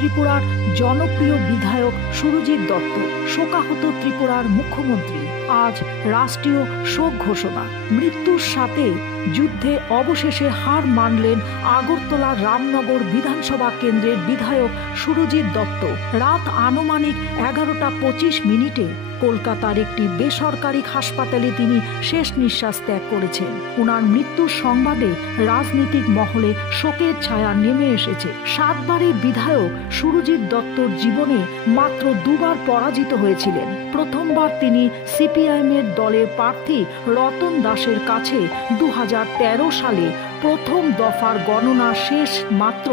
ত্রিপুরার জনপ্রিয় বিধায়ক সুরজিৎ দত্ত, শোকাহত ত্রিপুরার মুখ্যমন্ত্রী। আজ রাষ্ট্রীয় শোক ঘোষণা। মৃত্যুর সাথে যুদ্ধে অবশেষে হার মানলেন আগরতলা রামনগর বিধানসভা কেন্দ্রের বিধায়ক সুরজিৎ দত্ত। রাত আনুমানিক 11:25 কলকাতার একটি বেসরকারি হাসপাতালে তিনি শেষ নিঃশ্বাস ত্যাগ করেছেন। ওনার মৃত্যুর সংবাদে রাজনৈতিক মহলে শোকের ছায়া নেমে এসেছে। 7 বারের বিধায়ক সুরজিৎ দত্তর জীবনে মাত্র 2 বার পরাজিত হয়েছিলেন। প্রথমবার তিনি সিপিআইএমের দলের প্রার্থী রতন দাসের কাছে 2013 সালে প্রথম দফার গণনা শেষ মাত্র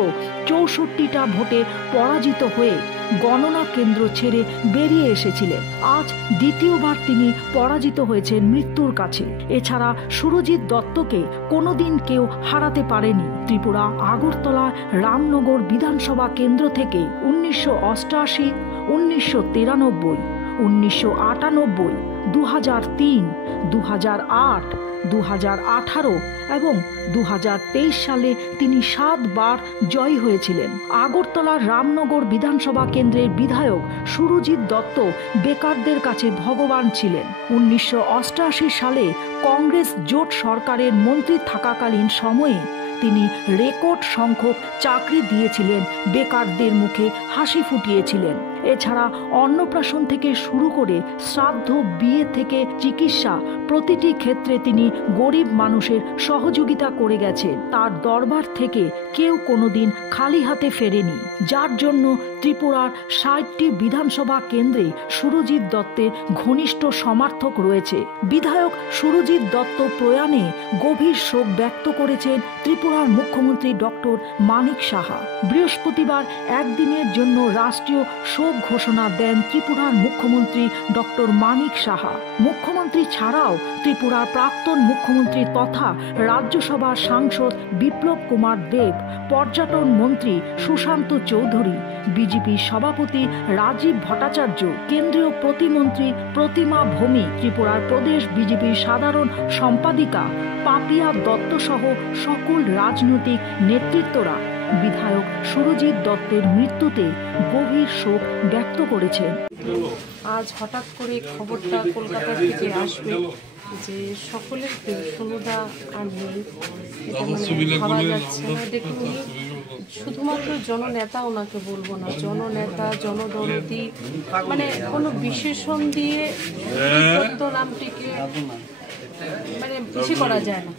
64টা ভোটে পরাজিত হয়ে গণনা কেন্দ্র ছেড়ে বেরিয়ে এসেছিলেন। আজ দ্বিতীয়বার তিনি পরাজিত হয়েছেন মৃত্যুর কাছে। এছাড়া সুরজিৎ দত্তকে কোনোদিন কেউ হারাতে পারেনি। ত্রিপুরা আগরতলা রামনগর বিধানসভা কেন্দ্র থেকে 1988, 1993, 1998, 2003, 2008, 2018 এবং 2023 সালে তিনি 7 বার জয়ী হয়েছিলেন। আগরতলার রামনগর বিধানসভা কেন্দ্রের বিধায়ক সুরজিৎ দত্ত বেকারদের কাছে ভগবান ছিলেন। 1988 সালে কংগ্রেস জোট সরকারের মন্ত্রী থাকাকালীন সময়ে তিনি রেকর্ড সংখ্যক চাকরি দিয়েছিলেন, বেকারদের মুখে হাসি ফুটিয়েছিলেন। এছাড়া অন্নপ্রাশন থেকে শুরু করে শ্রাদ্ধ, বিয়ে থেকে চিকিৎসা, প্রতিটি ক্ষেত্রে তিনি গরিব মানুষের সহযোগিতা করে গেছেন। তার দরবার থেকে কেউ কোনোদিন খালি হাতে ফেরেনি, যার জন্য ত্রিপুরার 60টি বিধানসভা কেন্দ্রে সুরজিৎ দত্তের ঘনিষ্ঠ সমর্থক রয়েছে। বিধায়ক সুরজিৎ দত্ত প্রয়াণে গভীর শোক ব্যক্ত করেছেন ত্রিপুরার মুখ্যমন্ত্রী ডক্টর মানিক সাহা। বৃহস্পতিবার একদিনের জন্য রাষ্ট্রীয় শোক ঘোষণা দেন ত্রিপুরার মুখ্যমন্ত্রী ডক্টর মানিক সাহা। মুখ্যমন্ত্রী ছাড়াও ত্রিপুরার প্রাক্তন মুখ্যমন্ত্রী তথা রাজ্যসভার সাংসদ বিপ্লব কুমার দেব, পর্যটন মন্ত্রী সুশান্ত চৌধুরী, বিজেপি সভাপতি রাজীব ভট্টাচার্য, কেন্দ্রীয় প্রতিমন্ত্রী প্রতিমা ভৌমিক, ত্রিপুরার প্রদেশ বিজেপির সাধারণ সম্পাদিকা পাপিয়া দত্ত সহ সকল রাজনৈতিক নেতৃত্বরা বিধায়ক সুরজিৎ দত্তের মৃত্যুতে গভীর শোক ব্যক্ত করেছেন। আজ হঠাৎ করে খবরটা কলকাতা থেকে আসবে যে সকলের ষোলোদা আর নেই, এটা ভাবা যাচ্ছে না। দেখুন, উনি শুধুমাত্র জননেতা ওনাকে বলবো না, জননেতা, জনদরদি, মানে কোনো বিশেষণ দিয়ে দত্ত নামটিকে মানে বেশি করা যায় না।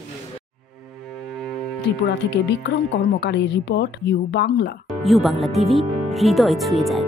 ত্রিপুরা থেকে বিক্রম কর্মকারের report, U Bangla. U Bangla TV, হৃদয় ছুঁয়ে যায়।